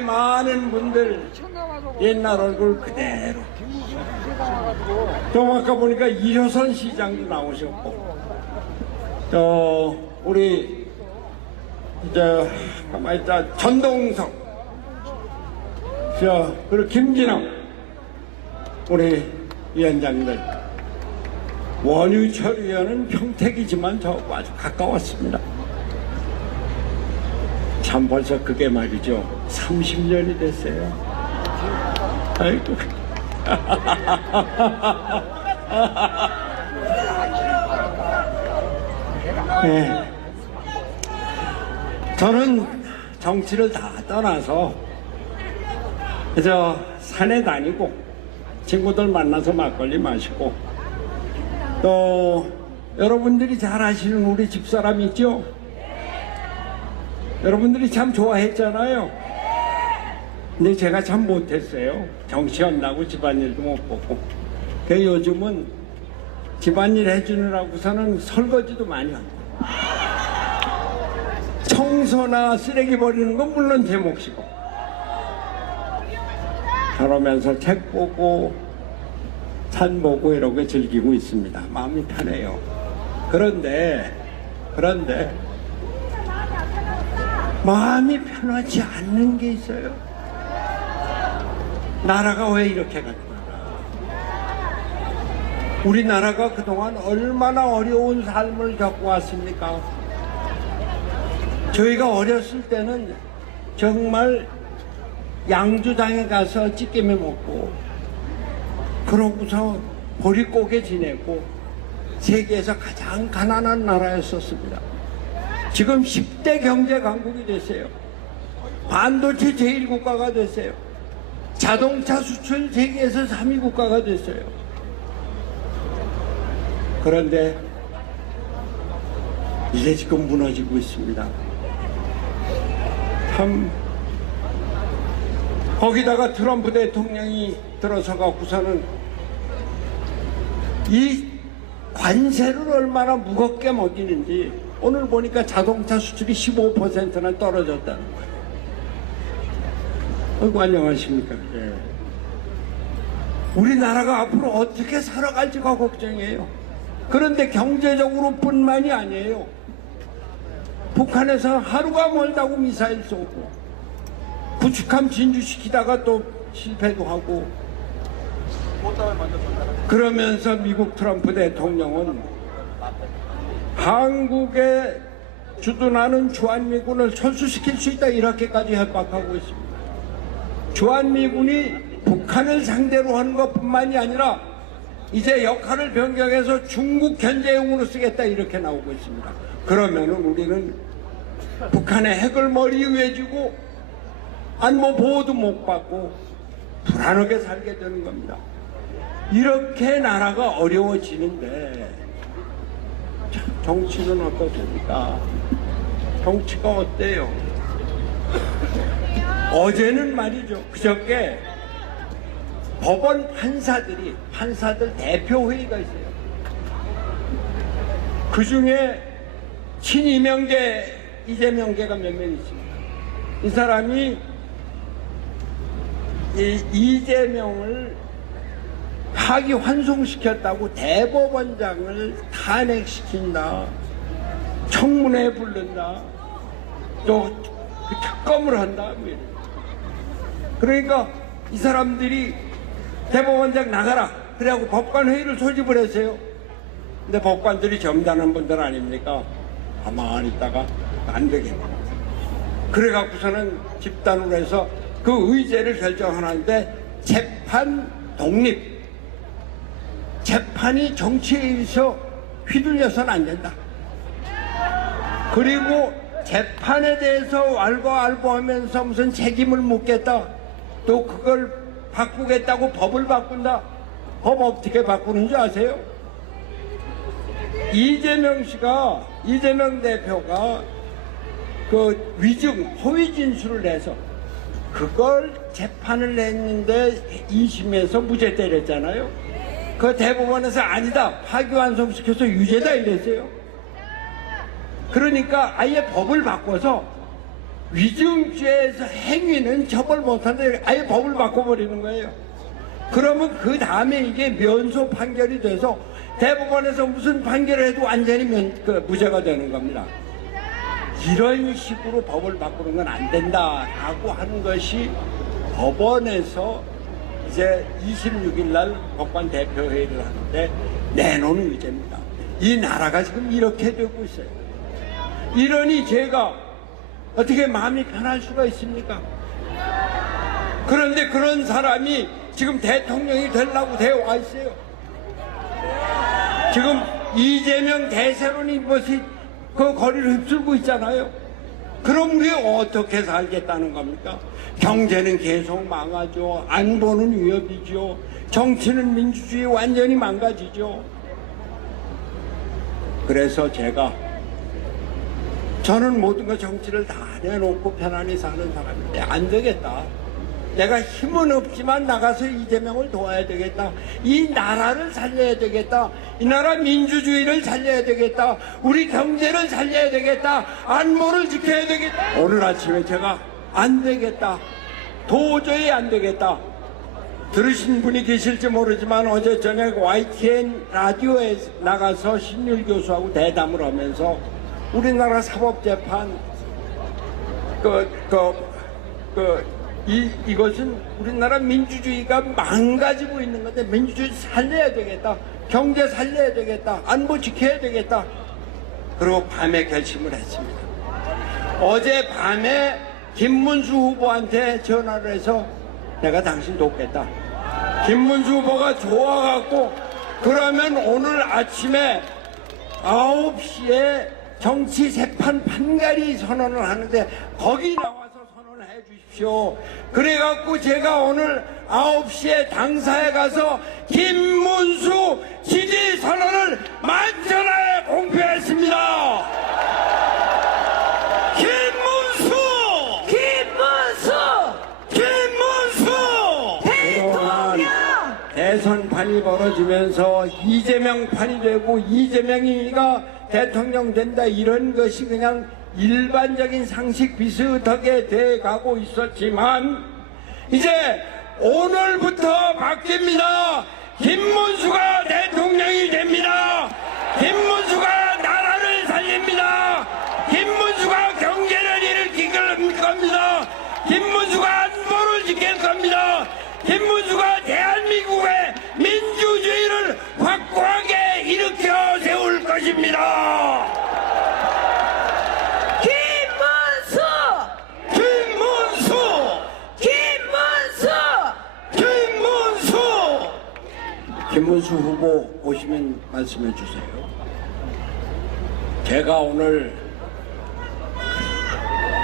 많은 분들 옛날 얼굴 그대로 좀 아까 보니까 이효선 시장도 나오셨고 저 우리 저 가만히 있자 전동석 저 그리고 김진영 우리 위원장들 원유철 의원은 평택이지만 저하고 아주 가까웠습니다. 참 벌써 그게 말이죠. 30년이 됐어요. 아이고. 네. 저는 정치를 다 떠나서 그저 산에 다니고 친구들 만나서 막걸리 마시고 또 여러분들이 잘 아시는 우리 집사람 있죠? 여러분들이 참 좋아했잖아요. 근데 제가 참 못했어요. 정치한다고 집안일도 못 보고. 그 요즘은 집안일 해주느라고서는 설거지도 많이 하고. 청소나 쓰레기 버리는 건 물론 제 몫이고. 그러면서 책 보고 산 보고 이러고 즐기고 있습니다. 마음이 편해요. 그런데, 그런데, 마음이 편하지 않는 게 있어요. 나라가 왜 이렇게 갔나? 우리나라가 그동안 얼마나 어려운 삶을 겪고 왔습니까? 저희가 어렸을 때는 정말 양주장에 가서 찌개며 먹고 그러고서 보릿고개 지내고 세계에서 가장 가난한 나라였었습니다. 지금 10대 경제 강국이 됐어요. 반도체 제1국가가 됐어요. 자동차 수출 세계에서 3위 국가가 됐어요. 그런데 이제 지금 무너지고 있습니다. 참 거기다가 트럼프 대통령이 들어서 갖고서는 이 관세를 얼마나 무겁게 먹이는지 오늘 보니까 자동차 수출이 15%나 떨어졌다는 거예요. 어이구, 안녕하십니까. 예. 우리나라가 앞으로 어떻게 살아갈지가 걱정이에요. 그런데 경제적으로 뿐만이 아니에요. 북한에서 하루가 멀다고 미사일 쏘고, 구축함 진주시키다가 또 실패도 하고, 그러면서 미국 트럼프 대통령은 한국에 주둔하는 주한미군을 철수시킬 수 있다 이렇게까지 협박하고 있습니다. 주한미군이 북한을 상대로 하는 것뿐만이 아니라 이제 역할을 변경해서 중국 견제용으로 쓰겠다 이렇게 나오고 있습니다. 그러면은 우리는 북한의 핵을 머리 위에 쥐고 안보 보호도 못 받고 불안하게 살게 되는 겁니다. 이렇게 나라가 어려워지는데 참, 정치는 어떻습니까? 정치가 어때요? 어제는 말이죠. 그저께 법원 판사들이 판사들 대표회의가 있어요. 그 중에 친이명계 이재명계가 몇 명 있습니다. 이 사람이 이 이재명을 파기 환송시켰다고 대법원장을 탄핵시킨다. 청문회 부른다. 또그 특검을 한다. 그러니까 이 사람들이 대법원장 나가라. 그래갖고 법관 회의를 소집을 했어요. 근데 법관들이 점잖은 분들 아닙니까? 가만히 있다가 안 되겠네. 그래갖고서는 집단으로 해서 그 의제를 결정하는데 재판 독립. 재판이 정치에 의해서 휘둘려서는 안 된다. 그리고 재판에 대해서 왈가왈부하면서 무슨 책임을 묻겠다. 또 그걸 바꾸겠다고 법을 바꾼다. 법 어떻게 바꾸는 줄 아세요? 이재명 씨가 이재명 대표가 그 위증 허위 진술을 내서 그걸 재판을 냈는데 2심에서 무죄 때렸잖아요. 그 대법원에서 아니다 파기환송시켜서 유죄다 이랬어요. 그러니까 아예 법을 바꿔서 위증죄에서 행위는 처벌 못하는데 아예 법을 바꿔버리는 거예요. 그러면 그 다음에 이게 면소 판결이 돼서 대법원에서 무슨 판결을 해도 완전히 면, 그 무죄가 되는 겁니다. 이런 식으로 법을 바꾸는 건 안 된다라고 하는 것이 법원에서 이제 26일 날 법관 대표회의를 하는데 내놓은 의제입니다. 이 나라가 지금 이렇게 되고 있어요. 이러니 제가 어떻게 마음이 편할 수가 있습니까? 그런데 그런 사람이 지금 대통령이 되려고 되어 와 있어요. 지금 이재명 대세론이 이것이 그 거리를 휩쓸고 있잖아요. 그럼 우리 어떻게 살겠다는 겁니까? 경제는 계속 망하죠. 안보는 위협이죠. 정치는 민주주의 완전히 망가지죠. 그래서 제가 저는 모든 것 정치를 다 내놓고 편안히 사는 사람인데 안 되겠다. 내가 힘은 없지만 나가서 이재명을 도와야 되겠다. 이 나라를 살려야 되겠다. 이 나라 민주주의를 살려야 되겠다. 우리 경제를 살려야 되겠다. 안보를 지켜야 되겠다. 오늘 아침에 제가 안 되겠다. 도저히 안 되겠다. 들으신 분이 계실지 모르지만 어제 저녁 YTN 라디오에 나가서 신율 교수하고 대담을 하면서 우리나라 사법재판 그, 그, 그, 이, 이것은 우리나라 민주주의가 망가지고 있는 건데 민주주의 살려야 되겠다. 경제 살려야 되겠다. 안보 지켜야 되겠다. 그리고 밤에 결심을 했습니다. 어제 밤에 김문수 후보한테 전화를 해서 내가 당신 돕겠다. 김문수 후보가 좋아갖고 그러면 오늘 아침에 9시에 정치 재판 판결이 선언을 하는데 거기 해 주십시오. 그래갖고 제가 오늘 9시에 당사에 가서 김문수 지지 선언을 만천하에 공표했습니다. 김문수! 김문수 김문수! 대통령 대선 판이 벌어지면서 이재명 판이 되고 이재명이가 대통령 된다 이런 것이 그냥 일반적인 상식 비슷하게 돼 가고 있었지만 이제 오늘부터 바뀝니다. 김문수가 대통령이 됩니다. 김문수가 나라를 살립니다. 김문수가 경제를 일으킬 겁니다. 김문수가 안보를 지킬 겁니다. 김문수가 대한민국의 민주주의를 확고하게 일으켜 세울 것입니다. 김문수 김문수! 김문수 김문수! 김문수 후보 오시면 말씀해 주세요. 제가 오늘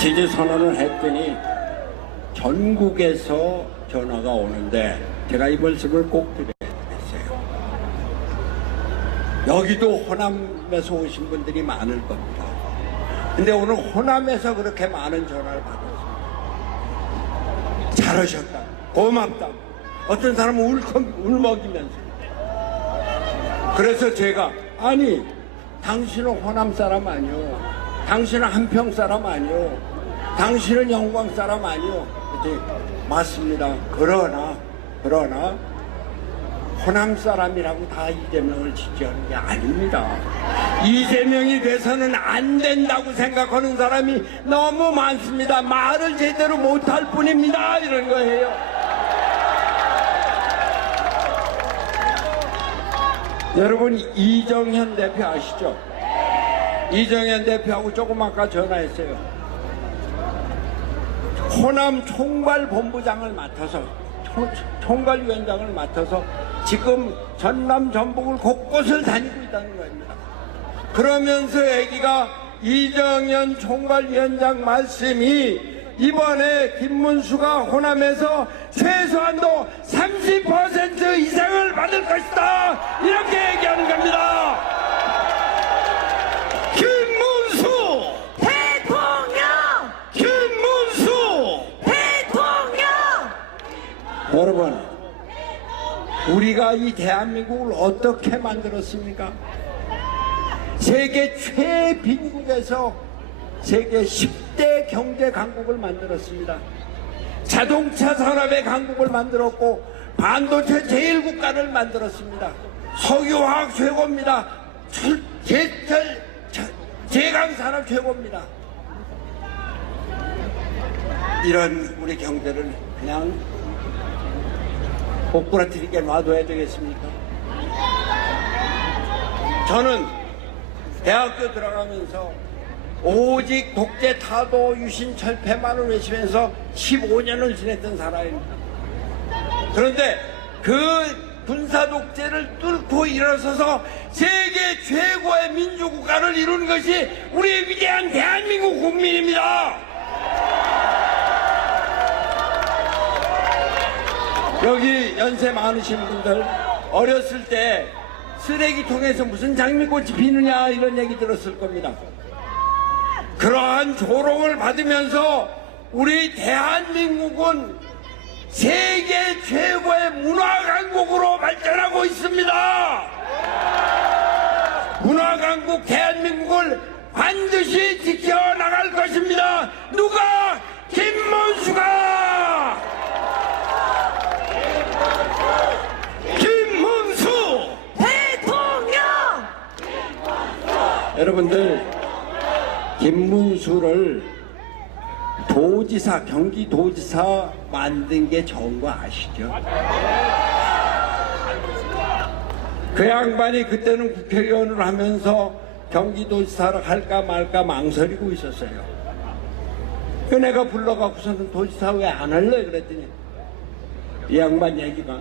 지지 선언을 했더니 전국에서 전화가 오는데 제가 이 말씀을 꼭 드려야겠어요. 여기도 호남에서 오신 분들이 많을 겁니다. 근데 오늘 호남에서 그렇게 많은 전화를 받았습니다. 잘하셨다. 고맙다. 어떤 사람은 울컥, 울먹이면서. 그래서 제가, 아니, 당신은 호남 사람 아니요. 당신은 한평 사람 아니요. 당신은 영광 사람 아니요. 맞습니다. 그러나, 그러나, 호남 사람이라고 다 이재명을 지지하는 게 아닙니다. 이재명이 돼서는 안 된다고 생각하는 사람이 너무 많습니다. 말을 제대로 못할 뿐입니다. 이런 거예요. 여러분 이정현 대표 아시죠? 이정현 대표하고 조금 아까 전화했어요. 호남 총괄 본부장을 맡아서 총- 총괄위원장을 맡아서 지금 전남 전북을 곳곳을 다니고 있다는 겁니다. 그러면서 애기가 이정현 총괄위원장 말씀이 이번에 김문수가 호남에서 최소한도 30% 이상을 받을 것이다 이렇게 얘기하는 겁니다. 김문수, 대통령 김문수. 대통령 여러분, 우리가 이 대한민국을 어떻게 만들었습니까? 세계 최빈국에서 세계 10대 경제 강국을 만들었습니다. 자동차 산업의 강국을 만들었고 반도체 제일국가를 만들었습니다. 석유화학 최고입니다. 출, 제철, 저- 제강산업 최고입니다. 이런 우리 경제를 그냥 꼬꾸라뜨리게 놔둬야 되겠습니까? 저는 대학교 들어가면서 오직 독재 타도 유신 철폐만을 외치면서 15년을 지냈던 사람입니다. 그런데 그 군사 독재를 뚫고 일어서서 세계 최고의 민주국가를 이룬 것이 우리 위대한 대한민국 국민입니다. 여기 연세 많으신 분들 어렸을 때 쓰레기통에서 무슨 장미꽃이 피느냐 이런 얘기 들었을 겁니다. 그러한 조롱을 받으면서 우리 대한민국은 세계 최고의 문화 강국으로 발전하고 있습니다. 문화 강국 대한민국을 반드시 지켜나갈 것입니다. 누가 김문수가 김문수 대통령 여러분들 김문수를 도지사 경기도지사 만든 게 좋은 거 아시죠? 그 양반이 그때는 국회의원을 하면서 경기도지사를 할까 말까 망설이고 있었어요. 그 내가 불러갖고서는 도지사 왜 안 할래? 그랬더니 이 양반 얘기가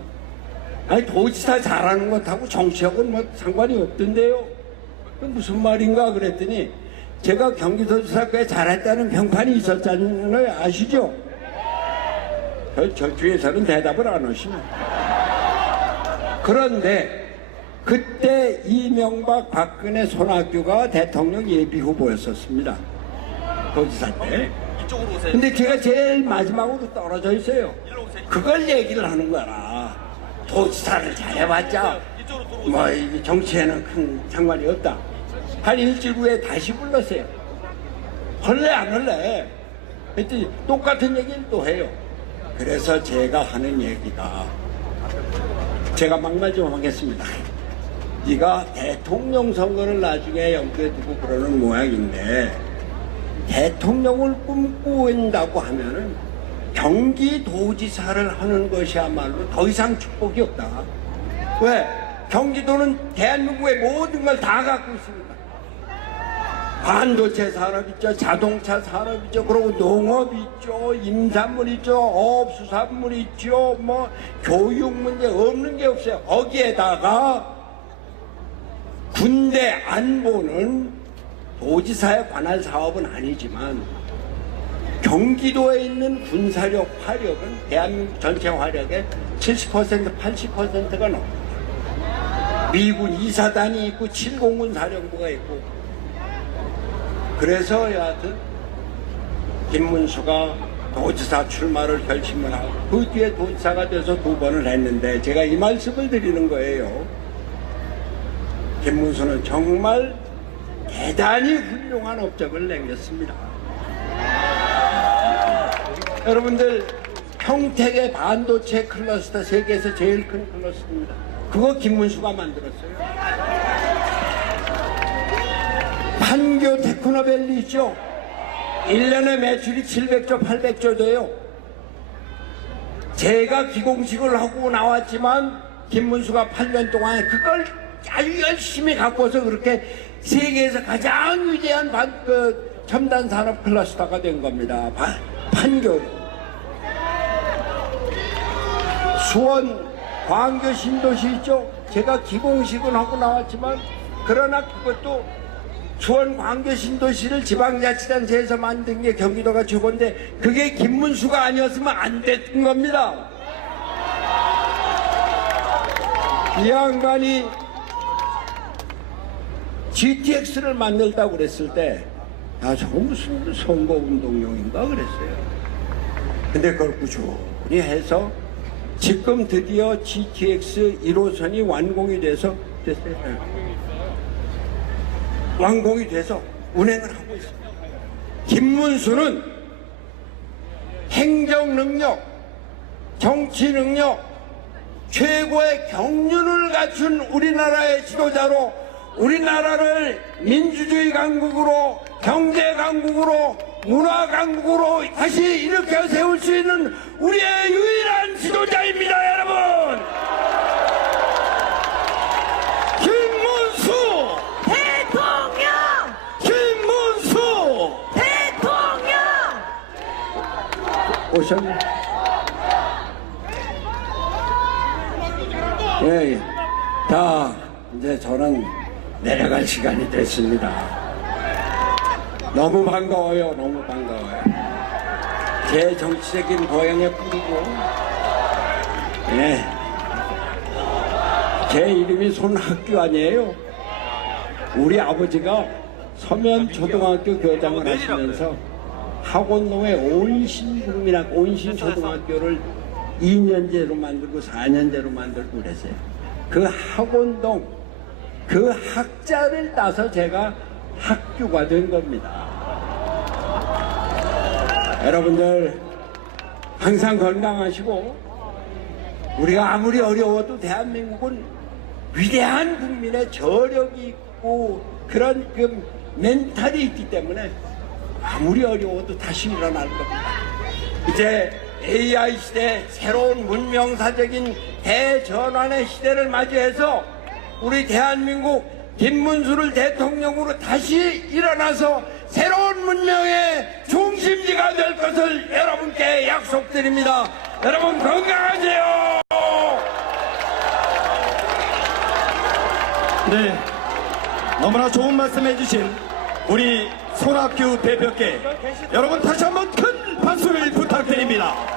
아니 도지사 잘하는 것하고 정치하고는 뭐 상관이 없던데요. 그 무슨 말인가 그랬더니 제가 경기도지사 꽤 잘했다는 평판이 있었잖아요. 아시죠? 저, 저 뒤에서는 대답을 안 하시네. 그런데 그때 이명박 박근혜 손학규가 대통령 예비 후보였었습니다. 도지사 때. 이쪽으로 오세요. 근데 제가 제일 마지막으로 떨어져 있어요. 그걸 얘기를 하는 거라. 도지사를 잘해봤자 뭐 정치에는 큰 상관이 없다. 한 일주일 후에 다시 불렀어요. 할래 안 할래? 그랬더니 똑같은 얘기를 또 해요. 그래서 제가 하는 얘기가 제가 막말 좀 하겠습니다. 네가 대통령 선거를 나중에 염두에 두고 그러는 모양인데 대통령을 꿈꾼다고 하면은 경기도지사를 하는 것이야말로 더 이상 축복이 없다. 왜? 경기도는 대한민국의 모든 걸 다 갖고 있습니다. 반도체 산업 있죠, 자동차 산업 있죠, 그리고 농업 있죠, 임산물 있죠, 어업수산물 있죠, 뭐 교육 문제 없는 게 없어요. 거기에다가 군대 안보는 도지사에 관할 사업은 아니지만 경기도에 있는 군사력 화력은 대한민국 전체 화력의 70% 80%가 넘습니다. 미군 이사단이 있고 7공군 사령부가 있고 그래서 여하튼 김문수가 도지사 출마를 결심을 하고 그 뒤에 도지사가 돼서 두 번을 했는데 제가 이 말씀을 드리는 거예요. 김문수는 정말 대단히 훌륭한 업적을 남겼습니다. 여러분들 평택의 반도체 클러스터 세계에서 제일 큰 클러스터입니다. 그거 김문수가 만들었어요. 판교 테크노밸리 있죠? 1년에 매출이 700조, 800조 돼요. 제가 기공식을 하고 나왔지만 김문수가 8년 동안에 그걸 아주 열심히 갖고서 그렇게 세계에서 가장 위대한 반, 그 첨단 산업 클러스터가 된 겁니다. 반- 판교. 수원 광교 신도시 있죠? 제가 기공식은 하고 나왔지만 그러나 그것도 수원 광교 신도시를 지방자치단체에서 만든 게 경기도가 최고인데 그게 김문수가 아니었으면 안 됐던 겁니다. 이 양반이 GTX를 만들다고 그랬을 때, 야, 저거 무슨 선거운동용인가 그랬어요. 근데 그걸 꾸준히 해서 지금 드디어 GTX 1호선이 완공이 돼서 됐어요. 완공이 돼서 운행을 하고 있습니다. 김문수는 행정 능력, 정치 능력, 최고의 경륜을 갖춘 우리나라의 지도자로 우리나라를 민주주의 강국으로 경제 강국으로 문화 강국으로 다시 일으켜 세울 수 있는 우리의 유일한 지도자입니다, 여러분. 김문수, 대통령! 김문수 대통령! 오셨네. 예, 예. 자, 이제 저는 내려갈 시간이 됐습니다. 너무 반가워요, 너무 반가워요. 제 정치적인 고향에 뿌리고, 예. 제 이름이 손학규 아니에요. 우리 아버지가 서면 초등학교 교장을 하시면서 학원동에 온신국민학 온신초등학교를 2년제로 만들고 4년제로 만들고 그랬어요. 그 학원동 그 학자를 따서 제가 학교가 된 겁니다. 여러분들 항상 건강하시고 우리가 아무리 어려워도 대한민국은 위대한 국민의 저력이 있고 그런 그 멘탈이 있기 때문에 아무리 어려워도 다시 일어날 겁니다. 이제 AI 시대 새로운 문명사적인 대전환의 시대를 맞이해서 우리 대한민국 김문수를 대통령으로 다시 일어나서 새로운 문명의 중심지가 될 것을 여러분께 약속드립니다. 여러분 건강하세요. 네. 너무나 좋은 말씀 해주신 우리 손학규 대표께 여러분 다시 한번 큰 박수를 부탁드립니다.